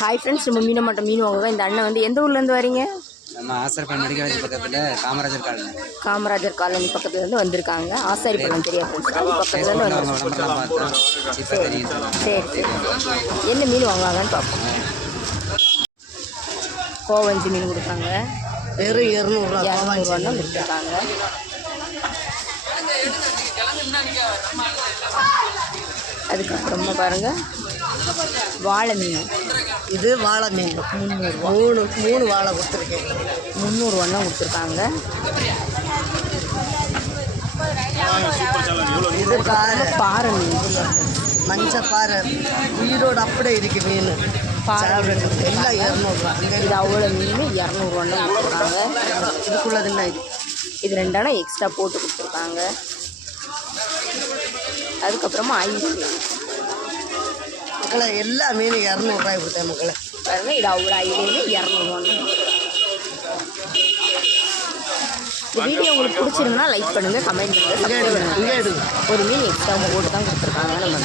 Hi friends நம்ம மீனை மட்டும் மீன் வாங்குவோம் இந்த அண்ணன் வந்து எந்த ஊர்லேருந்து வரீங்க? நம்ம ஆசர்பன் மெடிக்கல் காலேஜ் பக்கத்தில் காமராஜர் காலனி. காமராஜர் காலனி பக்கத்துல இருந்து வந்திருக்காங்க. ஃப்ரெண்ட்ஸ் அது பக்கத்துல இருந்து சரி சரி. என்ன மீன் வாங்குவாங்கன்னு பார்ப்போம். கோவஞ்சி மீன் கொடுத்தாங்க வெறும் இரநூறுவா இரநூறுவான்னு கொடுத்துருக்காங்க. அதுக்கப்புறமா பாருங்க. வாழை மீன் இது வாழை மீன் முந்நூறுவா மூணு மூணு வாழை கொடுத்துருக்கேன். முந்நூறுவான்னு கொடுத்துருக்காங்க. இது பாறை பாறை மீன். மஞ்சள் பாறை. உயிரோடு அப்படியே இருக்கு மீன். பாறை எல்லாம் இரநூறுவா. இது அவ்வளோ மீன். இரநூறுவான்னு கொடுத்துருக்காங்க. இதுக்குள்ளது என்ன இது? இது ரெண்டான எக்ஸ்ட்ரா போட்டு கொடுத்துருக்காங்க. அதுக்கப்புறமா ஐஸ் மக்களை எல்லா மீனும் இரநூறுவாய் கொடுத்தேன் மக்களை. பாருங்க இது அவ்வளோ ஐடியுமே இரநூறுவான்னு இந்த வீடியோ உங்களுக்கு பிடிச்சிருந்தா லைக் பண்ணுங்க கமெண்ட் பண்ணுங்க இங்கே subscribe எடுங்க பண்ணுங்க. இங்கே எடுங்க. ஒரு மீன் எக்ஸ்ட்ரா போட்டு தான் கொடுத்துருக்காங்க நம்ம